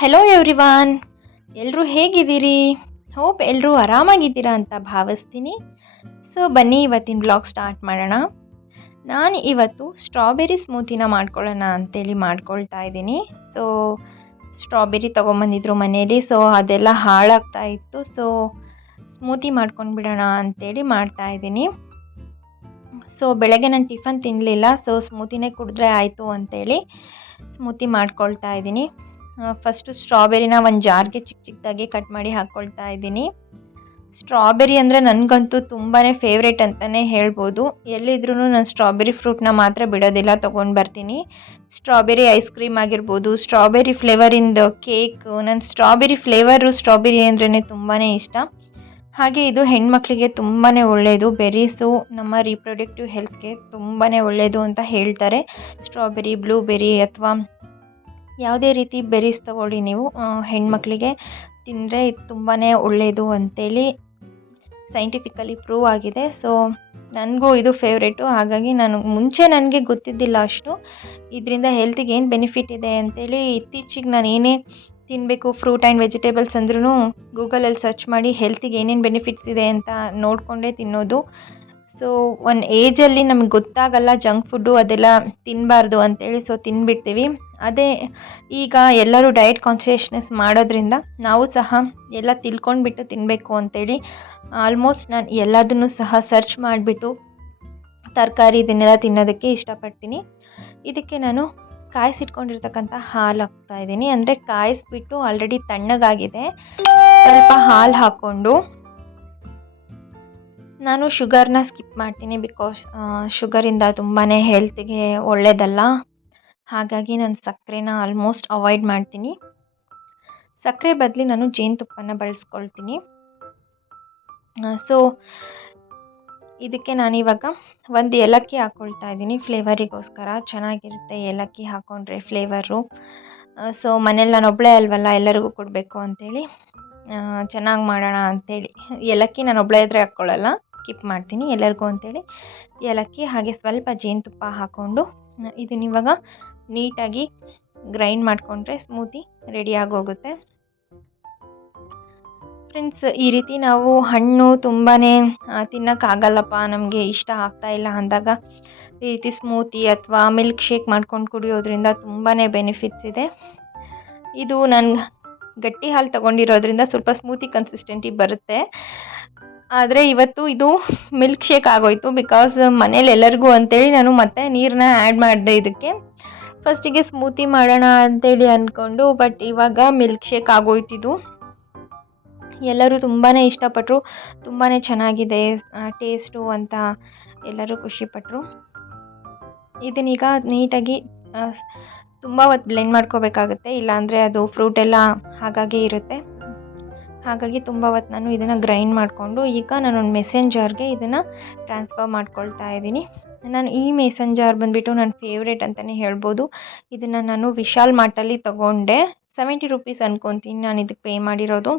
Hello everyone ಎಲ್ಲರೂ ಹೇಗಿದ್ದೀರಿ? Hope ಎಲ್ಲರೂ ಆರಾಮಾಗಿದ್ದೀರಾ ಅಂತ ಭಾವಿಸ್ತೀನಿ. ಸೊ ಬನ್ನಿ, ಇವತ್ತಿನ ಬ್ಲಾಗ್ ಸ್ಟಾರ್ಟ್ ಮಾಡೋಣ. ನಾನು ಇವತ್ತು ಸ್ಟ್ರಾಬೆರಿ ಸ್ಮೂತಿನ ಮಾಡ್ಕೊಳ್ಳೋಣ ಅಂತೇಳಿ ಮಾಡ್ಕೊಳ್ತಾ ಇದ್ದೀನಿ. ಸೊ ಸ್ಟ್ರಾಬೆರಿ ತೊಗೊಂಬಂದಿದ್ರು ಮನೇಲಿ ಸೊ ಅದೆಲ್ಲ ಹಾಳಾಗ್ತಾ ಇತ್ತು. ಸೊ ಸ್ಮೂತಿ ಮಾಡ್ಕೊಂಡು ಬಿಡೋಣ ಅಂತೇಳಿ ಮಾಡ್ತಾ ಇದ್ದೀನಿ. ಸೊ ಬೆಳಗ್ಗೆ ನಾನು ಟಿಫನ್ ತಿನ್ನಲಿಲ್ಲ ಸೊ ಸ್ಮೂತಿನೇ ಕುಡಿದ್ರೆ ಆಯಿತು ಅಂತೇಳಿ ಸ್ಮೂತಿ ಮಾಡ್ಕೊಳ್ತಾ ಇದ್ದೀನಿ. ಫಸ್ಟು ಸ್ಟ್ರಾಬೆರಿನ ಒಂದು ಜಾರ್ಗೆ ಚಿಕ್ಕ ಚಿಕ್ಕದಾಗಿ ಕಟ್ ಮಾಡಿ ಹಾಕ್ಕೊಳ್ತಾ ಇದ್ದೀನಿ. ಸ್ಟ್ರಾಬೆರಿ ಅಂದರೆ ನನಗಂತೂ ತುಂಬಾ ಫೇವ್ರೇಟ್ ಅಂತಲೇ ಹೇಳ್ಬೋದು. ಎಲ್ಲಿದ್ರೂ ನಾನು ಸ್ಟ್ರಾಬೆರಿ ಫ್ರೂಟ್ನ ಮಾತ್ರ ಬಿಡೋದಿಲ್ಲ, ತೊಗೊಂಡು ಬರ್ತೀನಿ. ಸ್ಟ್ರಾಬೆರಿ ಐಸ್ ಕ್ರೀಮ್ ಆಗಿರ್ಬೋದು ಸ್ಟ್ರಾಬೆರಿ ಫ್ಲೇವರಿಂದ ಕೇಕ್ ನನ್ನ ಸ್ಟ್ರಾಬೆರಿ ಫ್ಲೇವರು ಸ್ಟ್ರಾಬೆರಿ ಅಂದ್ರೇ ತುಂಬಾ ಇಷ್ಟ. ಹಾಗೆ ಇದು ಹೆಣ್ಮಕ್ಳಿಗೆ ತುಂಬಾ ಒಳ್ಳೆಯದು ಬೆರೀಸು, ನಮ್ಮ ರೀಪ್ರೊಡಕ್ಟಿವ್ ಹೆಲ್ತ್ಗೆ ತುಂಬಾ ಒಳ್ಳೆಯದು ಅಂತ ಹೇಳ್ತಾರೆ. ಸ್ಟ್ರಾಬೆರಿ ಬ್ಲೂಬೆರಿ ಅಥವಾ ಯಾವುದೇ ರೀತಿ ಬೆರೀಸ್ ತಗೊಳ್ಳಿ ನೀವು. ಹೆಣ್ಮಕ್ಳಿಗೆ ತಿಂದರೆ ಇದು ತುಂಬಾ ಒಳ್ಳೆಯದು ಅಂತೇಳಿ ಸೈಂಟಿಫಿಕಲಿ ಪ್ರೂವ್ ಆಗಿದೆ. ಸೊ, ನನಗೂ ಇದು ಫೇವ್ರೇಟು. ಹಾಗಾಗಿ ನಾನು ಮುಂಚೆ ನನಗೆ ಗೊತ್ತಿದ್ದಿಲ್ಲ ಅಷ್ಟು. ಇದರಿಂದ ಹೆಲ್ತಿಗೆ ಏನು ಬೆನಿಫಿಟ್ ಇದೆ ಅಂತೇಳಿ ಇತ್ತೀಚೆಗೆ ನಾನು ಏನೇ ತಿನ್ನಬೇಕು ಫ್ರೂಟ್ ಆ್ಯಂಡ್ ವೆಜಿಟೇಬಲ್ಸ್ ಅಂದ್ರೂ ಗೂಗಲಲ್ಲಿ ಸರ್ಚ್ ಮಾಡಿ ಹೆಲ್ತಿಗೆ ಏನೇನು ಬೆನಿಫಿಟ್ಸ್ ಇದೆ ಅಂತ ನೋಡಿಕೊಂಡೇ ತಿನ್ನೋದು. ಸೊ ಒಂದು ಏಜಲ್ಲಿ ನಮ್ಗೆ ಗೊತ್ತಾಗಲ್ಲ ಜಂಕ್ ಫುಡ್ಡು ಅದೆಲ್ಲ ತಿನ್ನಬಾರ್ದು ಅಂತೇಳಿ ಸೊ ತಿನ್ಬಿಡ್ತೀವಿ. ಅದೇ ಈಗ ಎಲ್ಲರೂ ಡಯಟ್ ಕಾನ್ಷಿಯಸ್ನೆಸ್ ಮಾಡೋದ್ರಿಂದ ನಾವು ಸಹ ಎಲ್ಲ ತಿಳ್ಕೊಂಡ್ಬಿಟ್ಟು ತಿನ್ನಬೇಕು ಅಂತೇಳಿ ಆಲ್ಮೋಸ್ಟ್ ನಾನು ಎಲ್ಲದನ್ನು ಸಹ ಸರ್ಚ್ ಮಾಡಿಬಿಟ್ಟು ತರಕಾರಿ ಇದನ್ನೆಲ್ಲ ತಿನ್ನೋದಕ್ಕೆ ಇಷ್ಟಪಡ್ತೀನಿ. ಇದಕ್ಕೆ ನಾನು ಕಾಯಿಸಿಟ್ಕೊಂಡಿರ್ತಕ್ಕಂಥ ಹಾಲು ಹಾಕ್ತಾ ಇದ್ದೀನಿ. ಅಂದರೆ ಕಾಯಿಸ್ಬಿಟ್ಟು ಆಲ್ರೆಡಿ ತಣ್ಣಗಾಗಿದೆ. ಸ್ವಲ್ಪ ಹಾಲು ಹಾಕ್ಕೊಂಡು ನಾನು ಶುಗರ್ನ ಸ್ಕಿಪ್ ಮಾಡ್ತೀನಿ ಬಿಕಾಸ್ ಶುಗರಿಂದ ತುಂಬಾ ಹೆಲ್ತಿಗೆ ಒಳ್ಳೆಯದಲ್ಲ ಹಾಗಾಗಿ ನಾನು ಸಕ್ಕರೆನ ಆಲ್ಮೋಸ್ಟ್ ಅವಾಯ್ಡ್ ಮಾಡ್ತೀನಿ. ಸಕ್ಕರೆ ಬದಲಿ ನಾನು ಜೇನುತುಪ್ಪನ ಬಳಸ್ಕೊಳ್ತೀನಿ. ಸೊ, ಇದಕ್ಕೆ ನಾನಿವಾಗ ಒಂದು ಏಲಕ್ಕಿ ಹಾಕ್ಕೊಳ್ತಾ ಇದ್ದೀನಿ. ಫ್ಲೇವರಿಗೋಸ್ಕರ ಚೆನ್ನಾಗಿರುತ್ತೆ ಏಲಕ್ಕಿ ಹಾಕ್ಕೊಂಡ್ರೆ ಫ್ಲೇವರು. ಸೊ, ಮನೇಲಿ ನಾನು ಒಬ್ಬಳೇ ಅಲ್ವಲ್ಲ, ಎಲ್ಲರಿಗೂ ಕೊಡಬೇಕು ಅಂಥೇಳಿ ಚೆನ್ನಾಗಿ ಮಾಡೋಣ ಅಂಥೇಳಿ ಏಲಕ್ಕಿ ನಾನು ಒಬ್ಬಳೇ ಇದ್ದರೆ ಹಾಕ್ಕೊಳ್ಳಲ್ಲ ಸ್ಕಿಪ್ ಮಾಡ್ತೀನಿ ಎಲ್ಲರಿಗೂ ಅಂತೇಳಿ. ಏಲಕ್ಕಿ ಹಾಗೆ ಸ್ವಲ್ಪ ಜೇನುತುಪ್ಪ ಹಾಕ್ಕೊಂಡು ಇದನ್ನ ಇವಾಗ ನೀಟಾಗಿ ಗ್ರೈಂಡ್ ಮಾಡಿಕೊಂಡ್ರೆ ಸ್ಮೂತಿ ರೆಡಿ ಆಗೋಗುತ್ತೆ. ಫ್ರೆಂಡ್ಸ್, ಈ ರೀತಿ ನಾವು ಹಣ್ಣು ತುಂಬಾ ತಿನ್ನೋಕ್ಕಾಗಲ್ಲಪ್ಪ, ನಮಗೆ ಇಷ್ಟ ಆಗ್ತಾ ಇಲ್ಲ ಅಂದಾಗ, ಈ ರೀತಿ ಸ್ಮೂತಿ ಅಥವಾ ಮಿಲ್ಕ್ ಶೇಕ್ ಮಾಡ್ಕೊಂಡು ಕುಡಿಯೋದ್ರಿಂದ ತುಂಬಾ ಬೆನಿಫಿಟ್ಸ್ ಇದೆ. ಇದು ನಾನು ಗಟ್ಟಿ ಹಾಲು ತೊಗೊಂಡಿರೋದ್ರಿಂದ ಸ್ವಲ್ಪ ಸ್ಮೂತಿ ಕನ್ಸಿಸ್ಟೆಂಟಿ ಬರುತ್ತೆ. ಆದರೆ ಇವತ್ತು ಇದು ಮಿಲ್ಕ್ ಶೇಕ್ ಆಗೋಯಿತು ಬಿಕಾಸ್ ಮನೇಲಿ ಎಲ್ಲರಿಗೂ ಅಂತೇಳಿ ನಾನು ಮತ್ತೆ ನೀರನ್ನ ಆ್ಯಡ್ ಮಾಡಿದೆ ಇದಕ್ಕೆ. ಫಸ್ಟಿಗೆ ಸ್ಮೂತಿ ಮಾಡೋಣ ಅಂತೇಳಿ ಅಂದ್ಕೊಂಡು ಬಟ್ ಇವಾಗ ಮಿಲ್ಕ್ ಶೇಕ್ ಆಗೋಯ್ತಿದ್ದು ಎಲ್ಲರೂ ತುಂಬಾ ಇಷ್ಟಪಟ್ಟರು ತುಂಬಾ ಚೆನ್ನಾಗಿದೆ ಟೇಸ್ಟು ಅಂತ ಎಲ್ಲರೂ ಖುಷಿಪಟ್ಟರು ಇದನ್ನೀಗ ನೀಟಾಗಿ ತುಂಬ ಹೊತ್ತು ಬ್ಲೆಂಡ್ ಮಾಡ್ಕೋಬೇಕಾಗುತ್ತೆ, ಇಲ್ಲಾಂದರೆ ಅದು ಫ್ರೂಟ್ ಎಲ್ಲ ಹಾಗಾಗಿ ಇರುತ್ತೆ. ಹಾಗಾಗಿ ತುಂಬ ಹೊತ್ತು ನಾನು ಇದನ್ನು ಗ್ರೈಂಡ್ ಮಾಡಿಕೊಂಡು ಈಗ ನಾನೊಂದು ಮೆಸೇನ್ ಜಾರ್ಗೆ ಇದನ್ನು ಟ್ರಾನ್ಸ್ಫರ್ ಮಾಡ್ಕೊಳ್ತಾ ಇದ್ದೀನಿ. ನಾನು ಈ ಮೆಸೆಂಜರ್ ಜಾರ್ ಬಂದುಬಿಟ್ಟು ನನ್ನ ಫೇವ್ರೇಟ್ ಅಂತಲೇ ಹೇಳ್ಬೋದು. ಇದನ್ನು ನಾನು ವಿಶಾಲ್ ಮಾರ್ಟಲ್ಲಿ ತೊಗೊಂಡೆ. ಸೆವೆಂಟಿ ರುಪೀಸ್ ಅನ್ಕೊತೀನಿ ನಾನು ಇದಕ್ಕೆ ಪೇ ಮಾಡಿರೋದು.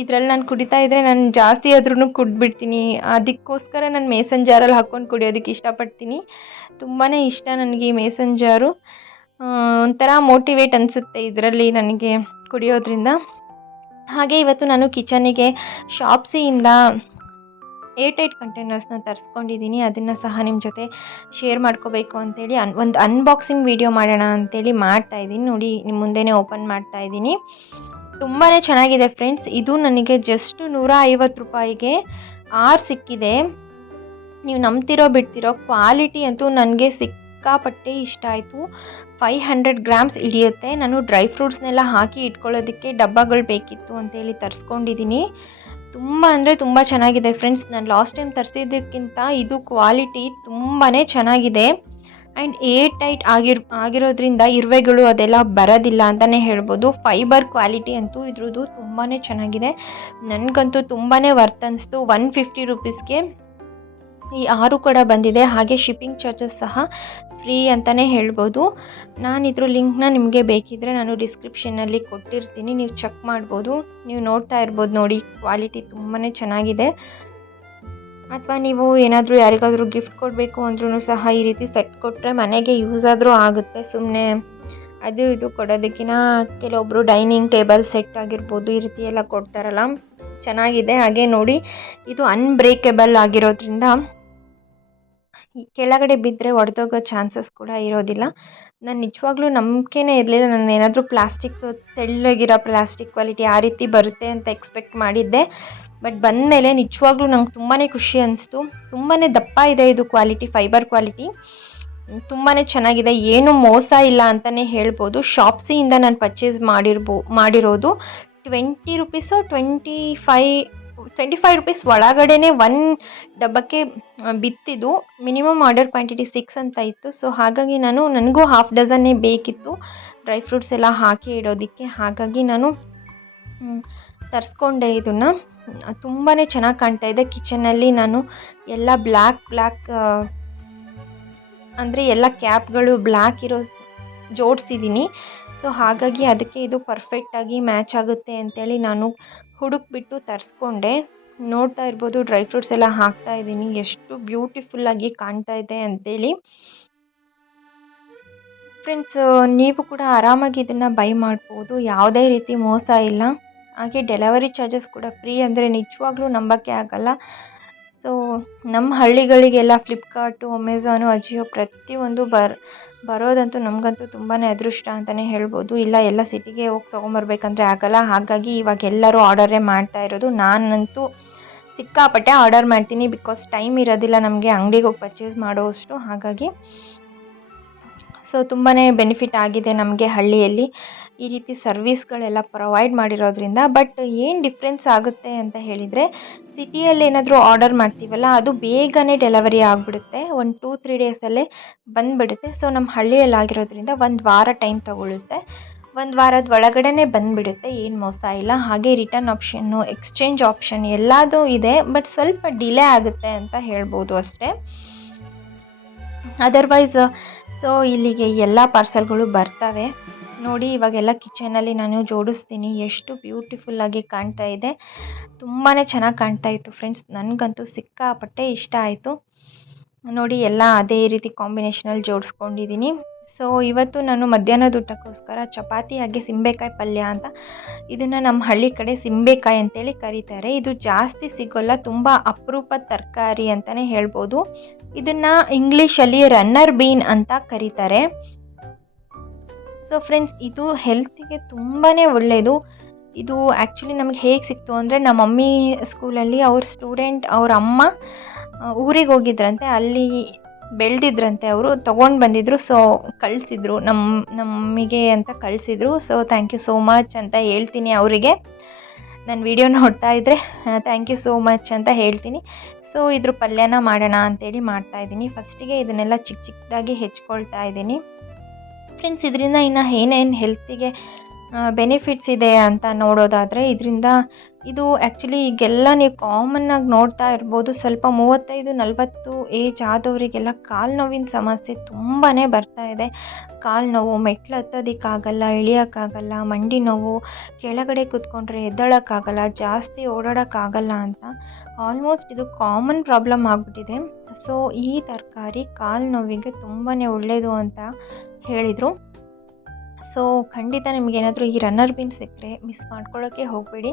ಇದರಲ್ಲಿ ನಾನು ಕುಡಿತಾ ಇದ್ದರೆ ನಾನು ಜಾಸ್ತಿ ಆದ್ರೂ ಕುಡ್ಬಿಡ್ತೀನಿ ಅದಕ್ಕೋಸ್ಕರ ನಾನು ಮೇಸನ್ ಜಾರಲ್ಲಿ ಹಾಕ್ಕೊಂಡು ಕುಡಿಯೋದಕ್ಕೆ ಇಷ್ಟಪಡ್ತೀನಿ. ತುಂಬಾ ಇಷ್ಟ ನನಗೆ ಈ ಮೇಸಂಜಾರು ಜಾರು ಒಂಥರ ಮೋಟಿವೇಟ್ ಅನಿಸುತ್ತೆ ಇದರಲ್ಲಿ ನನಗೆ ಕುಡಿಯೋದ್ರಿಂದ. ಹಾಗೆ ಇವತ್ತು ನಾನು ಕಿಚನಿಗೆ ಶಾಪ್ಸಿಯಿಂದ ಏಟ್ ಟೈಟ್ ಕಂಟೈನರ್ಸ್ನ ತರಿಸ್ಕೊಂಡಿದ್ದೀನಿ. ಅದನ್ನು ಸಹ ನಿಮ್ಮ ಜೊತೆ ಶೇರ್ ಮಾಡ್ಕೋಬೇಕು ಅಂತೇಳಿ ಅನ್, ಒಂದು ಅನ್ಬಾಕ್ಸಿಂಗ್ ವೀಡಿಯೋ ಮಾಡೋಣ ಅಂತೇಳಿ ಮಾಡ್ತಾಯಿದ್ದೀನಿ ನೋಡಿ ನಿಮ್ಮ ಮುಂದೆನೇ ಓಪನ್ ಮಾಡ್ತಾ ಇದ್ದೀನಿ. ತುಂಬಾ ಚೆನ್ನಾಗಿದೆ ಫ್ರೆಂಡ್ಸ್ ಇದು ನನಗೆ ಜಸ್ಟ್ ನೂರ ರೂಪಾಯಿಗೆ ಆರು ಸಿಕ್ಕಿದೆ. ನೀವು ನಂಬ್ತಿರೋ ಬಿಡ್ತಿರೋ ಕ್ವಾಲಿಟಿ ಅಂತೂ ನನಗೆ ಸಿಕ್ಕಾಪಟ್ಟೆ ಇಷ್ಟ ಆಯಿತು. ಫೈವ್ ಹಂಡ್ರೆಡ್ ಗ್ರಾಮ್ಸ್ ಹಿಡಿಯುತ್ತೆ. ನಾನು ಡ್ರೈ ಫ್ರೂಟ್ಸ್ನೆಲ್ಲ ಹಾಕಿ ಇಟ್ಕೊಳ್ಳೋದಕ್ಕೆ ಡಬ್ಬಗಳು ಬೇಕಿತ್ತು ಅಂತೇಳಿ ತರಿಸ್ಕೊಂಡಿದ್ದೀನಿ. ತುಂಬ ಅಂದರೆ ತುಂಬ ಚೆನ್ನಾಗಿದೆ ಫ್ರೆಂಡ್ಸ್. ನಾನು ಲಾಸ್ಟ್ ಟೈಮ್ ತರಿಸಿದ್ದಕ್ಕಿಂತ ಇದು ಕ್ವಾಲಿಟಿ ತುಂಬಾ ಚೆನ್ನಾಗಿದೆ. ಆ್ಯಂಡ್ ಏರ್ ಟೈಟ್ ಆಗಿರ್, ಆಗಿರೋದ್ರಿಂದ ಇರುವೆಗಳು ಅದೆಲ್ಲ ಬರೋದಿಲ್ಲ ಅಂತಲೇ ಹೇಳ್ಬೋದು. ಫೈಬರ್ ಕ್ವಾಲಿಟಿ ಅಂತೂ ಇದ್ರದ್ದು ತುಂಬಾ ಚೆನ್ನಾಗಿದೆ. ನನಗಂತೂ ತುಂಬಾ ವರ್ತ್ ಅನ್ನಿಸ್ತು ಒನ್ ಫಿಫ್ಟಿ ರುಪೀಸ್ಗೆ ಈ ಆರು ಕೂಡ ಬಂದಿದೆ. ಹಾಗೆ ಶಿಪ್ಪಿಂಗ್ ಚಾರ್ಜಸ್ ಸಹ ಫ್ರೀ ಅಂತಲೇ ಹೇಳ್ಬೋದು. ನಾನು ಇದ್ರ ಲಿಂಕ್ನ ನಿಮಗೆ ಬೇಕಿದ್ದರೆ ನಾನು ಡಿಸ್ಕ್ರಿಪ್ಷನಲ್ಲಿ ಕೊಟ್ಟಿರ್ತೀನಿ. ನೀವು ಚೆಕ್ ಮಾಡ್ಬೋದು. ನೀವು ನೋಡ್ತಾ ಇರ್ಬೋದು ನೋಡಿ ಕ್ವಾಲಿಟಿ ತುಂಬಾ ಚೆನ್ನಾಗಿದೆ. ಅಥವಾ ನೀವು ಏನಾದರೂ ಯಾರಿಗಾದರೂ ಗಿಫ್ಟ್ ಕೊಡಬೇಕು ಅಂದ್ರೂ ಸಹ ಈ ರೀತಿ ಸೆಟ್ ಕೊಟ್ಟರೆ ಮನೆಗೆ ಯೂಸ್ ಆದರೂ ಆಗುತ್ತೆ. ಸುಮ್ಮನೆ ಅದು ಇದು ಕೊಡೋದಕ್ಕಿಂತ ಕೆಲವೊಬ್ಬರು ಡೈನಿಂಗ್ ಟೇಬಲ್ ಸೆಟ್ ಆಗಿರ್ಬೋದು ಈ ರೀತಿ ಎಲ್ಲ ಕೊಡ್ತಾರಲ್ಲ. ಚೆನ್ನಾಗಿದೆ. ಹಾಗೆ ನೋಡಿ, ಇದು ಅನ್ಬ್ರೇಕೆಬಲ್ ಆಗಿರೋದ್ರಿಂದ ಕೆಳಗಡೆ ಬಿದ್ದರೆ ಒಡೆದೋಗೋ ಚಾನ್ಸಸ್ ಕೂಡ ಇರೋದಿಲ್ಲ. ನಾನು ನಿಜವಾಗ್ಲೂ ನಂಬಿಕೆನೇ ಇರಲಿಲ್ಲ. ನಾನು ಏನಾದರೂ ಪ್ಲಾಸ್ಟಿಕ್ ತೆಳ್ಳಗಿರೋ ಪ್ಲಾಸ್ಟಿಕ್ ಕ್ವಾಲಿಟಿ ಆ ರೀತಿ ಬರುತ್ತೆ ಅಂತ ಎಕ್ಸ್ಪೆಕ್ಟ್ ಮಾಡಿದ್ದೆ. ಬಟ್ ಬಂದಮೇಲೆ ನಿಜವಾಗ್ಲೂ ನಂಗೆ ತುಂಬಾ ಖುಷಿ ಅನಿಸ್ತು. ತುಂಬಾ ದಪ್ಪ ಇದೆ ಇದು ಕ್ವಾಲಿಟಿ ಫೈಬರ್ ಕ್ವಾಲಿಟಿ ತುಂಬಾ ಚೆನ್ನಾಗಿದೆ. ಏನು ಮೋಸ ಇಲ್ಲ ಅಂತಲೇ ಹೇಳ್ಬೋದು. ಶಾಪ್ಸಿಯಿಂದ ನಾನು ಪರ್ಚೇಸ್ ಮಾಡಿರ್ಬೋ, ಮಾಡಿರೋದು. Twenty rupees twenty five twenty five rupees ಒಳಗಡೆನೆ ಒನ್ ಡಬ್ಬಕ್ಕೆ ಬಿತ್ತಿದ್ದು. ಮಿನಿಮಮ್ ಆರ್ಡರ್ ಕ್ವಾಂಟಿಟಿ ಸಿಕ್ಸ್ ಅಂತ ಇತ್ತು. ಸೊ ಹಾಗಾಗಿ ನಾನು, ನನಗೂ ಹಾಫ್ ಡಜನ್ನೇ ಬೇಕಿತ್ತು. ಡ್ರೈ ಫ್ರೂಟ್ಸ್ ಎಲ್ಲ ಹಾಕಿ ಇಡೋದಕ್ಕೆ. ಹಾಗಾಗಿ ನಾನು ತರಿಸ್ಕೊಂಡೆ ಇದನ್ನು. ತುಂಬಾ ಚೆನ್ನಾಗಿ ಕಾಣ್ತಾ ಇದೆ. ಕಿಚನಲ್ಲಿ ನಾನು ಎಲ್ಲ ಬ್ಲ್ಯಾಕ್ ಬ್ಲ್ಯಾಕ್ ಅಂದರೆ ಎಲ್ಲ ಕ್ಯಾಪ್ಗಳು ಬ್ಲ್ಯಾಕ್ ಇರೋ ಜೋಡಿಸಿದ್ದೀನಿ ಸೊ ಹಾಗಾಗಿ ಅದಕ್ಕೆ ಇದು ಪರ್ಫೆಕ್ಟಾಗಿ ಮ್ಯಾಚ್ ಆಗುತ್ತೆ ಅಂತೇಳಿ ನಾನು ಹುಡುಕ್ಬಿಟ್ಟು ತರಿಸ್ಕೊಂಡೆ. ನೋಡ್ತಾ ಇರ್ಬೋದು ಡ್ರೈ ಫ್ರೂಟ್ಸ್ ಎಲ್ಲ ಹಾಕ್ತಾ ಇದ್ದೀನಿ. ಎಷ್ಟು ಬ್ಯೂಟಿಫುಲ್ಲಾಗಿ ಕಾಣ್ತಾ ಇದೆ ಅಂತೇಳಿ. ಫ್ರೆಂಡ್ಸ್ ನೀವು ಕೂಡ ಆರಾಮಾಗಿ ಇದನ್ನು ಬೈ ಮಾಡ್ಬೋದು. ಯಾವುದೇ ರೀತಿ ಮೋಸ ಇಲ್ಲ. ಹಾಗೆ ಡೆಲಿವರಿ ಚಾರ್ಜಸ್ ಕೂಡ ಫ್ರೀ ಅಂದರೆ ನಿಜವಾಗ್ಲೂ ನಂಬೋಕ್ಕೆ ಆಗಲ್ಲ. ಸೊ ನಮ್ಮ ಹಳ್ಳಿಗಳಿಗೆಲ್ಲ ಫ್ಲಿಪ್ಕಾರ್ಟು ಅಮೆಝಾನು ಅಜಿಯೋ ಪ್ರತಿಯೊಂದು ಬರ್ ಬರೋದಂತೂ ನಮಗಂತೂ ತುಂಬಾ ಅದೃಷ್ಟ ಅಂತಲೇ ಹೇಳ್ಬೋದು. ಇಲ್ಲ, ಎಲ್ಲ ಸಿಟಿಗೆ ಹೋಗಿ ತೊಗೊಂಬರ್ಬೇಕಂದ್ರೆ ಆಗಲ್ಲ. ಹಾಗಾಗಿ ಇವಾಗ ಎಲ್ಲರೂ ಆರ್ಡರೇ ಮಾಡ್ತಾ ಇರೋದು. ನಾನಂತೂ ಸಿಕ್ಕಾಪಟ್ಟೆ ಆರ್ಡರ್ ಮಾಡ್ತೀನಿ ಬಿಕಾಸ್ ಟೈಮ್ ಇರೋದಿಲ್ಲ ನಮಗೆ. ಅಂಗಡಿಗೆ ಹೋಗಿ ಪರ್ಚೇಸ್ ಮಾಡೋವಷ್ಟು. ಹಾಗಾಗಿ, ಸೊ ತುಂಬಾ ಬೆನಿಫಿಟ್ ಆಗಿದೆ ನಮಗೆ ಹಳ್ಳಿಯಲ್ಲಿ. ಈ ರೀತಿ ಸರ್ವಿಸ್ಗಳೆಲ್ಲ ಪ್ರೊವೈಡ್ ಮಾಡಿರೋದ್ರಿಂದ ಬಟ್ ಏನು ಡಿಫ್ರೆನ್ಸ್ ಆಗುತ್ತೆ ಅಂತ ಹೇಳಿದರೆ ಸಿಟಿಯಲ್ಲಿ ಏನಾದರೂ ಆರ್ಡರ್ ಮಾಡ್ತೀವಲ್ಲ, ಅದು ಬೇಗನೆ ಡೆಲಿವರಿ ಆಗಿಬಿಡುತ್ತೆ. ಒಂದು ಟೂ ತ್ರೀ ಡೇಸಲ್ಲೇ ಬಂದುಬಿಡುತ್ತೆ. ಸೊ ನಮ್ಮ ಹಳ್ಳಿಯಲ್ಲಿ ಆಗಿರೋದ್ರಿಂದ ಒಂದು ವಾರ ಟೈಮ್ ತೊಗೊಳುತ್ತೆ. ಒಂದು ವಾರದ ಒಳಗಡೆನೇ ಬಂದುಬಿಡುತ್ತೆ. ಏನು ಮೋಸ ಇಲ್ಲ. ಹಾಗೆ ರಿಟರ್ನ್ ಆಪ್ಷನ್ನು ಎಕ್ಸ್ಚೇಂಜ್ ಆಪ್ಷನ್ ಎಲ್ಲದೂ ಇದೆ ಬಟ್ ಸ್ವಲ್ಪ ಡಿಲೇ ಆಗುತ್ತೆ ಅಂತ ಹೇಳ್ಬೋದು ಅಷ್ಟೇ. ಅದರ್ವೈಸ್ ಸೊ ಇಲ್ಲಿಗೆ ಎಲ್ಲ ಪಾರ್ಸಲ್ಗಳು ಬರ್ತವೆ. ನೋಡಿ, ಇವಾಗೆಲ್ಲ ಕಿಚನಲ್ಲಿ ನಾನು ಜೋಡಿಸ್ತೀನಿ. ಎಷ್ಟು ಬ್ಯೂಟಿಫುಲ್ಲಾಗಿ ಕಾಣ್ತಾ ಇದೆ. ತುಂಬಾ ಚೆನ್ನಾಗಿ ಕಾಣ್ತಾ ಇತ್ತು ಫ್ರೆಂಡ್ಸ್. ನನಗಂತೂ ಸಿಕ್ಕಾಪಟ್ಟೆ ಇಷ್ಟ ಆಯಿತು. ನೋಡಿ, ಎಲ್ಲ ಅದೇ ರೀತಿ ಕಾಂಬಿನೇಷನಲ್ಲಿ ಜೋಡಿಸ್ಕೊಂಡಿದ್ದೀನಿ. ಸೊ, ಇವತ್ತು ನಾನು ಮಧ್ಯಾಹ್ನದ ಊಟಕ್ಕೋಸ್ಕರ ಚಪಾತಿ ಹಾಗೆ ಸಿಂಬೆಕಾಯಿ ಪಲ್ಯ ಅಂತ ಇದನ್ನು ನಮ್ಮ ಹಳ್ಳಿ ಕಡೆ ಸಿಂಬೆಕಾಯಿ ಅಂತೇಳಿ ಕರೀತಾರೆ. ಇದು ಜಾಸ್ತಿ ಸಿಗೋಲ್ಲ, ತುಂಬ ಅಪರೂಪದ ತರಕಾರಿ ಅಂತಲೇ ಹೇಳ್ಬೋದು. ಇದನ್ನು ಇಂಗ್ಲೀಷಲ್ಲಿ ರನ್ನರ್ ಬೀನ್ ಅಂತ ಕರೀತಾರೆ. ಸೊ ಫ್ರೆಂಡ್ಸ್ ಇದು ಹೆಲ್ತಿಗೆ ತುಂಬಾ ಒಳ್ಳೆಯದು ಇದು ಆ್ಯಕ್ಚುಲಿ ನಮಗೆ ಹೇಗೆ ಸಿಕ್ತು ಅಂದರೆ ನಮ್ಮ ಮಮ್ಮಿ ಸ್ಕೂಲಲ್ಲಿ ಅವ್ರ ಸ್ಟೂಡೆಂಟ್ ಅವ್ರ ಅಮ್ಮ ಊರಿಗೆ ಹೋಗಿದ್ರಂತೆ. ಅಲ್ಲಿ ಬೆಳೆದಿದ್ರಂತೆ ಅವರು, ತೊಗೊಂಡು ಬಂದಿದ್ದರು ಸೊ ಕಳಿಸಿದ್ರು. ನಮ್ಮ ನಮ್ಮಿಗೆ ಅಂತ ಕಳಿಸಿದ್ರು. So thank you so much ಅಂತ ಹೇಳ್ತೀನಿ ಅವರಿಗೆ. ನನ್ನ ವಿಡಿಯೋ ನೋಡ್ತಾ ಇದ್ದರೆ ಥ್ಯಾಂಕ್ ಯು ಸೋ ಮಚ್ ಅಂತ ಹೇಳ್ತೀನಿ. ಸೊ ಇದ್ರ ಪಲ್ಯನ ಮಾಡೋಣ ಅಂತೇಳಿ ಮಾಡ್ತಾಯಿದ್ದೀನಿ ಫಸ್ಟಿಗೆ ಇದನ್ನೆಲ್ಲ ಚಿಕ್ಕ ಚಿಕ್ಕದಾಗಿ ಹೆಚ್ಕೊಳ್ತಾ ಇದ್ದೀನಿ. ಫ್ರೆಂಡ್ಸ್ ಇದರಿಂದ ಇನ್ನು ಏನೇನು ಹೆಲ್ತಿಗೆ ಬೆನಿಫಿಟ್ಸ್ ಇದೆ ಅಂತ ನೋಡೋದಾದರೆ ಇದರಿಂದ ಇದು ಆ್ಯಕ್ಚುಲಿ ಈಗೆಲ್ಲ ನೀವು ಕಾಮನ್ನಾಗಿ ನೋಡ್ತಾ ಇರ್ಬೋದು. ಸ್ವಲ್ಪ ಮೂವತ್ತೈದು, ನಲವತ್ತು ಏಜ್ ಆದವರಿಗೆಲ್ಲ ಕಾಲು ನೋವಿನ ಸಮಸ್ಯೆ ತುಂಬಾ ಬರ್ತಾ ಇದೆ. ಕಾಲು ನೋವು, ಮೆಟ್ಲು ಹತ್ತೋದಕ್ಕಾಗಲ್ಲ, ಇಳಿಯೋಕ್ಕಾಗಲ್ಲ, ಮಂಡಿ ನೋವು, ಕೆಳಗಡೆ ಕೂತ್ಕೊಂಡ್ರೆ ಎದ್ದಳೋಕ್ಕಾಗಲ್ಲ, ಜಾಸ್ತಿ ಓಡಾಡೋಕ್ಕಾಗಲ್ಲ ಅಂತ ಆಲ್ಮೋಸ್ಟ್ ಇದು ಕಾಮನ್ ಪ್ರಾಬ್ಲಮ್ ಆಗಿಬಿಟ್ಟಿದೆ. ಸೊ ಈ ತರಕಾರಿ ಕಾಲು ನೋವಿಗೆ ತುಂಬಾ ಒಳ್ಳೆಯದು ಅಂತ ಹೇಳಿದರು. ಸೊ ಖಂಡಿತ ನಿಮಗೇನಾದರೂ ಈ ರನ್ನರ್ ಬೀನ್ ಸಿಕ್ಕರೆ ಮಿಸ್ ಮಾಡ್ಕೊಳ್ಳೋಕ್ಕೆ ಹೋಗಬೇಡಿ.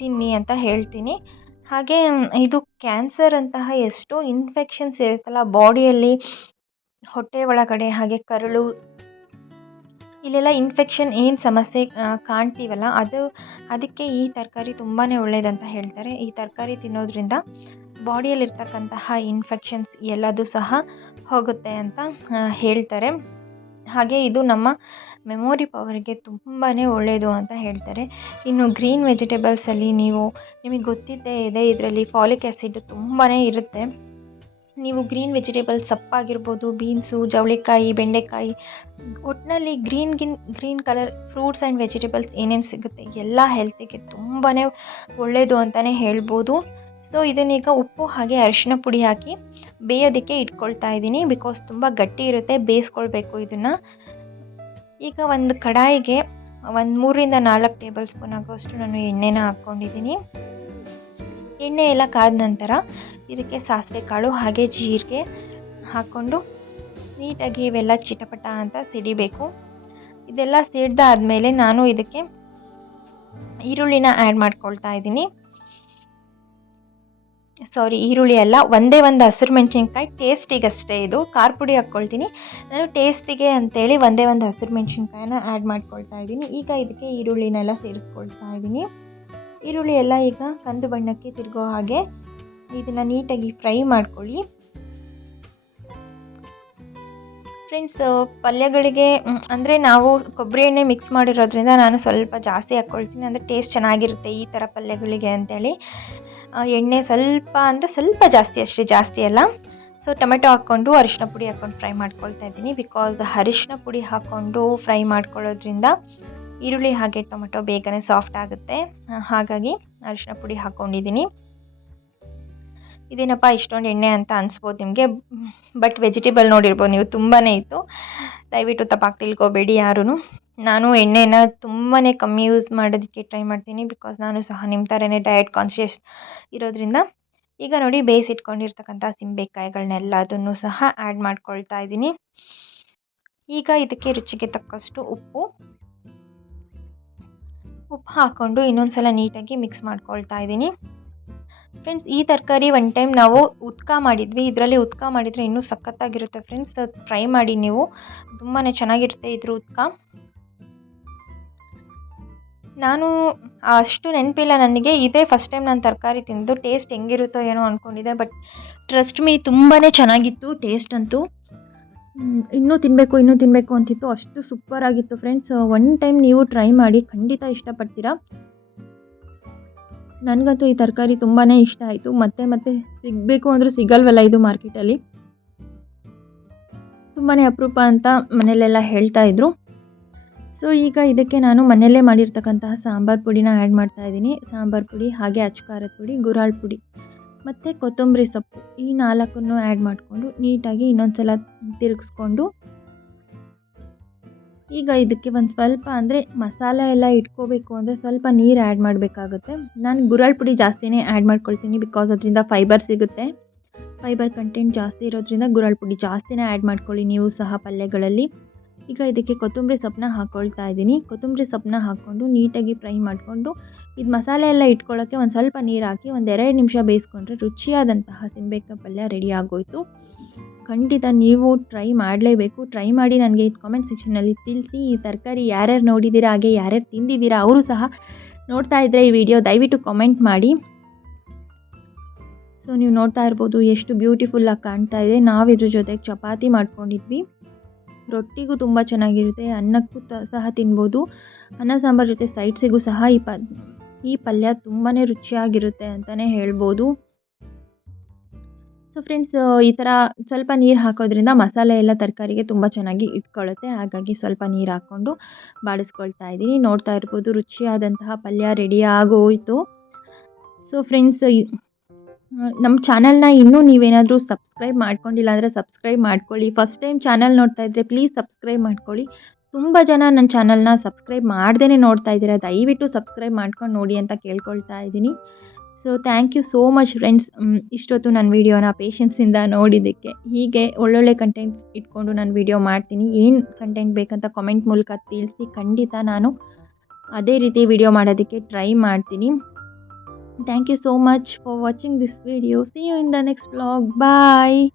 ತಿನ್ನಿ ಅಂತ ಹೇಳ್ತೀನಿ. ಹಾಗೆ, ಇದು ಕ್ಯಾನ್ಸರ್ ಅಂತಹ ಎಷ್ಟೋ ಇನ್ಫೆಕ್ಷನ್ಸ್ ಇರುತ್ತಲ್ಲ ಬಾಡಿಯಲ್ಲಿ ಹೊಟ್ಟೆ ಒಳಗಡೆ, ಹಾಗೆ ಕರಳು, ಇಲ್ಲೆಲ್ಲ ಇನ್ಫೆಕ್ಷನ್ ಏನು ಸಮಸ್ಯೆ ಕಾಣ್ತೀವಲ್ಲ, ಅದು, ಅದಕ್ಕೆ ಈ ತರಕಾರಿ ತುಂಬಾ ಒಳ್ಳೆಯದಂತ ಹೇಳ್ತಾರೆ. ಈ ತರಕಾರಿ ತಿನ್ನೋದ್ರಿಂದ ಬಾಡಿಯಲ್ಲಿರ್ತಕ್ಕಂತಹ ಇನ್ಫೆಕ್ಷನ್ಸ್ ಎಲ್ಲದೂ ಸಹ ಹೋಗುತ್ತೆ ಅಂತ ಹೇಳ್ತಾರೆ. ಹಾಗೆ ಇದು ನಮ್ಮ ಮೆಮೊರಿ ಪವರ್ಗೆ ತುಂಬಾ ಒಳ್ಳೆಯದು ಅಂತ ಹೇಳ್ತಾರೆ. ಇನ್ನು ಗ್ರೀನ್ ವೆಜಿಟೇಬಲ್ಸಲ್ಲಿ ನೀವು, ನಿಮಗೆ ಗೊತ್ತಿದ್ದೇ ಇದೆ, ಇದರಲ್ಲಿ ಫಾಲಿಕ್ ಆ್ಯಸಿಡ್ ತುಂಬಾ ಇರುತ್ತೆ. ನೀವು ಗ್ರೀನ್ ವೆಜಿಟೇಬಲ್ಸ್ ಸಪ್ಪಾಗಿರ್ಬೋದು ಬೀನ್ಸು ಜವಳಿಕಾಯಿ, ಬೆಂಡೆಕಾಯಿ ಒಟ್ಟಿನಲ್ಲಿ green ಗಿನ್ green colour fruits and vegetables ಏನೇನು ಸಿಗುತ್ತೆ, ಎಲ್ಲ ಹೆಲ್ತಿಗೆ ತುಂಬಾ ಒಳ್ಳೆಯದು ಅಂತಲೇ ಹೇಳ್ಬೋದು. ಸೊ ಇದನ್ನೀಗ ಉಪ್ಪು ಹಾಗೆ ಅರಿಶಿನ ಪುಡಿ ಹಾಕಿ ಬೇಯೋದಕ್ಕೆ ಇಟ್ಕೊಳ್ತಾ ಇದ್ದೀನಿ ಬಿಕಾಸ್ ತುಂಬ ಗಟ್ಟಿ ಇರುತ್ತೆ, ಬೇಯಿಸ್ಕೊಳ್ಬೇಕು ಇದನ್ನು. ಈಗ ಒಂದು ಕಡಾಯಿಗೆ ಒಂದು ಮೂರರಿಂದ ನಾಲ್ಕು ಟೇಬಲ್ ಸ್ಪೂನ್ ಆಗೋಷ್ಟು ನಾನು ಎಣ್ಣೆನ ಹಾಕ್ಕೊಂಡಿದ್ದೀನಿ. ಎಣ್ಣೆ ಎಲ್ಲ ಕಾದ ನಂತರ ಇದಕ್ಕೆ ಸಾಸಿವೆ ಕಾಳು ಹಾಗೆ ಜೀರಿಗೆ ಹಾಕ್ಕೊಂಡು ನೀಟಾಗಿ ಇವೆಲ್ಲ ಚಿಟಪಟ ಅಂತ ಸಿಡಿಬೇಕು. ಇದೆಲ್ಲ ಸಿಡ್ದಾದ್ಮೇಲೆ ನಾನು ಇದಕ್ಕೆ ಈರುಳ್ಳಿನ ಆ್ಯಡ್ ಮಾಡ್ಕೊಳ್ತಾ ಇದ್ದೀನಿ. ಸಾರಿ ಈರುಳ್ಳಿ ಅಲ್ಲ, ಒಂದೇ ಒಂದು ಹಸಿರು ಮೆಣಸಿನ್ಕಾಯಿ ಟೇಸ್ಟಿಗಷ್ಟೇ ಇದು. ಖಾರ ಪುಡಿ ಹಾಕ್ಕೊಳ್ತೀನಿ. ನಾನು ಟೇಸ್ಟಿಗೆ ಅಂತೇಳಿ ಒಂದೇ ಒಂದು ಹಸಿರು ಮೆಣಸಿನ್ಕಾಯನ್ನ ಆ್ಯಡ್ ಮಾಡ್ಕೊಳ್ತಾ ಇದ್ದೀನಿ. ಈಗ ಇದಕ್ಕೆ ಈರುಳ್ಳಿನೆಲ್ಲ ಸೇರಿಸ್ಕೊಳ್ತಾ ಇದ್ದೀನಿ. ಈರುಳ್ಳಿ ಎಲ್ಲ ಈಗ ಕಂದು ಬಣ್ಣಕ್ಕೆ ತಿರುಗೋ ಹಾಗೆ ಇದನ್ನು ನೀಟಾಗಿ ಫ್ರೈ ಮಾಡ್ಕೊಳ್ಳಿ. ಫ್ರೆಂಡ್ಸ್ ಪಲ್ಯಗಳಿಗೆ ಅಂದರೆ ನಾವು ಕೊಬ್ಬರಿ ಎಣ್ಣೆ ಮಿಕ್ಸ್ ಮಾಡಿರೋದ್ರಿಂದ ನಾನು ಸ್ವಲ್ಪ ಜಾಸ್ತಿ ಹಾಕ್ಕೊಳ್ತೀನಿ. ಅಂದರೆ ಟೇಸ್ಟ್ ಚೆನ್ನಾಗಿರುತ್ತೆ ಈ ಥರ ಪಲ್ಯಗಳಿಗೆ ಅಂತೇಳಿ. ಎಣ್ಣೆ ಸ್ವಲ್ಪ ಅಂದರೆ ಸ್ವಲ್ಪ ಜಾಸ್ತಿ ಅಷ್ಟೇ, ಜಾಸ್ತಿ ಅಲ್ಲ. ಸೊ ಟೊಮೆಟೊ ಹಾಕ್ಕೊಂಡು ಅರಿಶಿನ ಪುಡಿ ಹಾಕ್ಕೊಂಡು ಫ್ರೈ ಮಾಡ್ಕೊಳ್ತಾ ಇದ್ದೀನಿ. ಬಿಕಾಸ್ ಅರಿಶಿನ ಪುಡಿ ಹಾಕ್ಕೊಂಡು ಫ್ರೈ ಮಾಡ್ಕೊಳ್ಳೋದ್ರಿಂದ ಈರುಳ್ಳಿ ಹಾಗೆ ಟೊಮೆಟೊ ಬೇಗನೆ ಸಾಫ್ಟ್ ಆಗುತ್ತೆ. ಹಾಗಾಗಿ ಅರಿಶಿನ ಪುಡಿ ಹಾಕ್ಕೊಂಡಿದ್ದೀನಿ. ಇದೇನಪ್ಪ, ಇಷ್ಟೊಂದು ಎಣ್ಣೆ ಅಂತ ಅನಿಸ್ಬೋದು ನಿಮಗೆ. ಬಟ್ ವೆಜಿಟೇಬಲ್ ನೋಡಿರ್ಬೋದು, ನೀವು ತುಂಬಾ ಇತ್ತು. ದಯವಿಟ್ಟು ತಪ್ಪಾಗಿ ತಿಳ್ಕೊಬೇಡಿ ಯಾರೂ ನಾನು ಎಣ್ಣೆನ ತುಂಬಾ ಕಮ್ಮಿ ಯೂಸ್ ಮಾಡೋದಕ್ಕೆ ಟ್ರೈ ಮಾಡ್ತೀನಿ ಬಿಕಾಸ್ ನಾನು ಸಹ ನಿಮ್ಮ ಥರನೇ ಡಯಟ್ ಕಾನ್ಷಿಯಸ್ ಇರೋದ್ರಿಂದ. ಈಗ ನೋಡಿ ಬೇಯಿಸಿಟ್ಕೊಂಡಿರ್ತಕ್ಕಂಥ ಸಿಂಬೆಕಾಯಿಗಳನ್ನೆಲ್ಲದನ್ನು ಸಹ ಆ್ಯಡ್ ಮಾಡ್ಕೊಳ್ತಾ ಇದ್ದೀನಿ. ಈಗ ಇದಕ್ಕೆ ರುಚಿಗೆ ತಕ್ಕಷ್ಟು ಉಪ್ಪು. ಉಪ್ಪು ಹಾಕ್ಕೊಂಡು ಇನ್ನೊಂದು ಸಲ ನೀಟಾಗಿ ಮಿಕ್ಸ್ ಮಾಡ್ಕೊಳ್ತಾ ಇದ್ದೀನಿ. ಫ್ರೆಂಡ್ಸ್ ಈ ತರಕಾರಿ ಒನ್ ಟೈಮ್ ನಾವು ಉತ್ಕ ಮಾಡಿದ್ವಿ. ಇದರಲ್ಲಿ ಉತ್ಕ ಮಾಡಿದರೆ ಇನ್ನೂ ಸಖತ್ತಾಗಿರುತ್ತೆ ಫ್ರೆಂಡ್ಸ್ ಟ್ರೈ ಮಾಡಿ ನೀವು. ತುಂಬಾ ಚೆನ್ನಾಗಿರುತ್ತೆ ಇದ್ರ ಉತ್ಕ. ನಾನು ಅಷ್ಟು ನೆನಪಿಲ್ಲ ನನಗೆ. ಇದೇ ಫಸ್ಟ್ ಟೈಮ್ ನಾನು ತರಕಾರಿ ತಿಂದು ಟೇಸ್ಟ್ ಹೆಂಗಿರುತ್ತೋ ಏನೋ ಅಂದ್ಕೊಂಡಿದ್ದೆ ಬಟ್ ಟ್ರಸ್ಟ್ ಮೀ ತುಂಬಾ ಚೆನ್ನಾಗಿತ್ತು ಟೇಸ್ಟ್ ಅಂತೂ. ಇನ್ನೂ ತಿನ್ನಬೇಕು ಇನ್ನೂ ತಿನ್ನಬೇಕು ಅಂತಿತ್ತು. ಅಷ್ಟು ಸೂಪರ್ ಆಗಿತ್ತು ಫ್ರೆಂಡ್ಸ್ ಒನ್ ಟೈಮ್ ನೀವು ಟ್ರೈ ಮಾಡಿ ಖಂಡಿತ ಇಷ್ಟಪಡ್ತೀರಾ? ನನಗಂತೂ ಈ ತರಕಾರಿ ತುಂಬಾ ಇಷ್ಟ ಆಯಿತು. ಮತ್ತೆ ಮತ್ತೆ ಸಿಗಬೇಕು ಅಂದರೂ ಸಿಗಲ್ವಲ್ಲ ಇದು ಮಾರ್ಕೆಟಲ್ಲಿ ತುಂಬಾ ಅಪರೂಪ ಅಂತ ಮನೇಲೆಲ್ಲ ಹೇಳ್ತಾ ಇದ್ರು. ಸೊ ಈಗ ಇದಕ್ಕೆ ನಾನು ಮನೆಯಲ್ಲೇ ಮಾಡಿರ್ತಕ್ಕಂತಹ ಸಾಂಬಾರು ಪುಡಿನ ಆ್ಯಡ್ ಮಾಡ್ತಾ ಇದ್ದೀನಿ. ಸಾಂಬಾರು ಪುಡಿ, ಹಾಗೆ ಅಚ್ಕಾರದ ಪುಡಿ ಗುರಾಳ್ ಪುಡಿ, ಮತ್ತು ಕೊತ್ತಂಬರಿ ಸೊಪ್ಪು. ಈ ನಾಲ್ಕನ್ನು ಆ್ಯಡ್ ಮಾಡಿಕೊಂಡು ನೀಟಾಗಿ ಇನ್ನೊಂದು ಸಲ ತಿರುಗಿಸ್ಕೊಂಡು, ಈಗ ಇದಕ್ಕೆ ಒಂದು ಸ್ವಲ್ಪ ಅಂದರೆ ಮಸಾಲೆ ಎಲ್ಲ ಇಟ್ಕೋಬೇಕು ಅಂದರೆ ಸ್ವಲ್ಪ ನೀರು ಆ್ಯಡ್ ಮಾಡಬೇಕಾಗುತ್ತೆ. ನಾನು ಗುರಾಳ್ ಪುಡಿ ಜಾಸ್ತಿನೇ ಆ್ಯಡ್ ಮಾಡ್ಕೊಳ್ತೀನಿ ಬಿಕಾಸ್ ಅದರಿಂದ ಫೈಬರ್ ಸಿಗುತ್ತೆ. ಫೈಬರ್ ಕಂಟೆಂಟ್ ಜಾಸ್ತಿ ಇರೋದ್ರಿಂದ ಗುರಾಳ್ ಪುಡಿ ಜಾಸ್ತಿನೇ ಆ್ಯಡ್ ಮಾಡ್ಕೊಳ್ಳಿ ನೀವು ಸಹ ಪಲ್ಯಗಳಲ್ಲಿ. ಈಗ ಇದಕ್ಕೆ ಕೊತ್ತಂಬರಿ ಸೊಪ್ಪನ್ನ ಹಾಕ್ಕೊಳ್ತಾ ಇದ್ದೀನಿ. ಕೊತ್ತಂಬರಿ ಸೊಪ್ಪನ್ನ ಹಾಕ್ಕೊಂಡು ನೀಟಾಗಿ ಫ್ರೈ ಮಾಡಿಕೊಂಡು ಇದು ಮಸಾಲೆ ಎಲ್ಲ ಇಟ್ಕೊಳ್ಳೋಕ್ಕೆ ಒಂದು ಸ್ವಲ್ಪ ನೀರು ಹಾಕಿ ಒಂದು ಎರಡು ನಿಮಿಷ ಬೇಯಿಸ್ಕೊಂಡ್ರೆ ರುಚಿಯಾದಂತಹ ಸಿಂಬೆಕಾಯಿ ಪಲ್ಯ ರೆಡಿ ಆಗೋಯಿತು. ಖಂಡಿತ ನೀವು ಟ್ರೈ ಮಾಡಲೇಬೇಕು. ಟ್ರೈ ಮಾಡಿ ನನಗೆ ಕಾಮೆಂಟ್ ಸೆಕ್ಷನಲ್ಲಿ ತಿಳಿಸಿ. ಈ ತರಕಾರಿ ಯಾರ್ಯಾರು ನೋಡಿದ್ದೀರಾ ಹಾಗೆ ಯಾರ್ಯಾರು ತಿಂದಿದ್ದೀರಾ ಅವರು ಸಹ ನೋಡ್ತಾ ಇದ್ದರೆ ಈ ವಿಡಿಯೋ ದಯವಿಟ್ಟು ಕಾಮೆಂಟ್ ಮಾಡಿ. ಸೊ ನೀವು ನೋಡ್ತಾ ಇರ್ಬೋದು ಎಷ್ಟು ಬ್ಯೂಟಿಫುಲ್ಲಾಗಿ ಕಾಣ್ತಾ ಇದೆ. ನಾವು ಇದ್ರ ಜೊತೆಗೆ ಚಪಾತಿ ಮಾಡ್ಕೊಂಡಿದ್ವಿ. ರೊಟ್ಟಿಗೂ ತುಂಬ ಚೆನ್ನಾಗಿರುತ್ತೆ, ಅನ್ನಕ್ಕೂ ತ, ಸಹ ತಿನ್ಬೋದು. ಅನ್ನ ಸಾಂಬಾರು ಜೊತೆ ಸೈಡ್ಸಿಗೂ ಸಹ ಈ ಪ, ಈ ಪಲ್ಯ ತುಂಬಾ ರುಚಿಯಾಗಿರುತ್ತೆ ಅಂತಲೇ ಹೇಳ್ಬೋದು. ಸೊ ಫ್ರೆಂಡ್ಸ್ ಈ ಥರ ಸ್ವಲ್ಪ ನೀರು ಹಾಕೋದ್ರಿಂದ ಮಸಾಲೆ ಎಲ್ಲ ತರಕಾರಿಗೆ ತುಂಬ ಚೆನ್ನಾಗಿ ಇಟ್ಕೊಳ್ಳುತ್ತೆ ಹಾಗಾಗಿ ಸ್ವಲ್ಪ ನೀರು ಹಾಕ್ಕೊಂಡು ಬಾಡಿಸ್ಕೊಳ್ತಾ ಇದ್ದೀನಿ. ನೋಡ್ತಾ ಇರ್ಬೋದು ರುಚಿಯಾದಂತಹ ಪಲ್ಯ ರೆಡಿ ಆಗೋಯಿತು. ಸೊ ಫ್ರೆಂಡ್ಸ್ ನಮ್ಮ ಚಾನಲ್ನ ಇನ್ನೂ ನೀವೇನಾದರೂ ಸಬ್ಸ್ಕ್ರೈಬ್ ಮಾಡ್ಕೊಂಡಿಲ್ಲ ಅಂದರೆ ಸಬ್ಸ್ಕ್ರೈಬ್ ಮಾಡ್ಕೊಳ್ಳಿ. ಫಸ್ಟ್ ಟೈಮ್ ಚಾನಲ್ ನೋಡ್ತಾ ಇದ್ದರೆ ಪ್ಲೀಸ್ ಸಬ್ಸ್ಕ್ರೈಬ್ ಮಾಡ್ಕೊಳ್ಳಿ. ತುಂಬ ಜನ ನನ್ನ ಚಾನಲ್ನ ಸಬ್ಸ್ಕ್ರೈಬ್ ಮಾಡ್ದೇ ನೋಡ್ತಾ ಇದ್ದೀರಾ. ದಯವಿಟ್ಟು ಸಬ್ಸ್ಕ್ರೈಬ್ ಮಾಡ್ಕೊಂಡು ನೋಡಿ ಅಂತ ಕೇಳ್ಕೊಳ್ತಾ ಇದ್ದೀನಿ. So thank you so much friends ಇಷ್ಟೊತ್ತು ನನ್ನ ವೀಡಿಯೋನ ಪೇಷನ್ಸಿಂದ ನೋಡಿದ್ದಕ್ಕೆ. ಹೀಗೆ ಒಳ್ಳೊಳ್ಳೆ ಕಂಟೆಂಟ್ ಇಟ್ಕೊಂಡು ನಾನು ವೀಡಿಯೋ ಮಾಡ್ತೀನಿ. ಏನು ಕಂಟೆಂಟ್ ಬೇಕಂತ ಕಾಮೆಂಟ್ ಮೂಲಕ ತಿಳಿಸಿ ಖಂಡಿತ ನಾನು ಅದೇ ರೀತಿ ವಿಡಿಯೋ ಮಾಡೋದಕ್ಕೆ ಟ್ರೈ ಮಾಡ್ತೀನಿ. Thank you so much for watching this video. See you in the next vlog. Bye.